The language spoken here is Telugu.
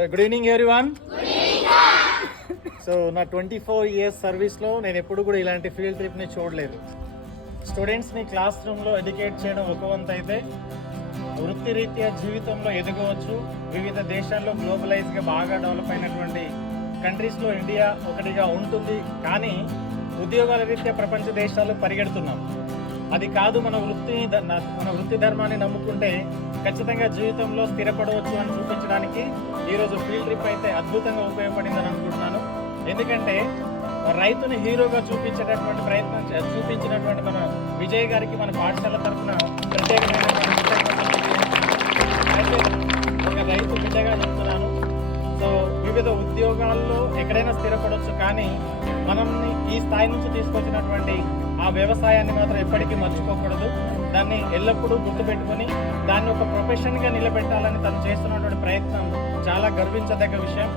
Good evening everyone. సో నా 24 ఇయర్స్ సర్వీస్లో నేను ఎప్పుడు కూడా ఇలాంటి ఫీల్డ్ ట్రిప్ని చూడలేదు. స్టూడెంట్స్ని క్లాస్ రూమ్లో ఎడ్యుకేట్ చేయడం ఒక వంతు అయితే, వృత్తిరీత్యా జీవితంలో ఎదగవచ్చు. వివిధ దేశాల్లో గ్లోబలైజ్గా బాగా డెవలప్ అయినటువంటి కంట్రీస్లో ఇండియా ఒకటిగా ఉంటుంది. కానీ ఉద్యోగాల రీత్యా ప్రపంచ దేశాలు పరిగెడుతున్నాం. అది కాదు, మన వృత్తి ధర్మాన్ని నమ్ముకుంటే ఖచ్చితంగా జీవితంలో స్థిరపడవచ్చు అని చూపించడానికి ఈరోజు ఫీల్డ్ ట్రిప్ అయితే అద్భుతంగా ఉపయోగపడిందని అనుకుంటున్నాను. ఎందుకంటే రైతుని హీరోగా చూపించినటువంటి మన విజయ్ గారికి మన పాఠశాల తరఫున ప్రత్యేకమైనటువంటి ఒక రైతు బిడ్డగా చెప్తున్నాను. సో వివిధ ఉద్యోగాల్లో ఎక్కడైనా స్థిరపడవచ్చు, కానీ మనల్ని ఈ స్థాయి నుంచి తీసుకొచ్చినటువంటి ఆ వ్యవసాయాన్ని మాత్రం ఎప్పటికీ మర్చిపోకూడదు. దాన్ని ఎల్లప్పుడూ గుర్తుపెట్టుకొని దాన్ని ఒక ప్రొఫెషన్గా నిలబెట్టాలని తను చేస్తున్నటువంటి ప్రయత్నం చాలా గర్వించదగ్గ విషయం.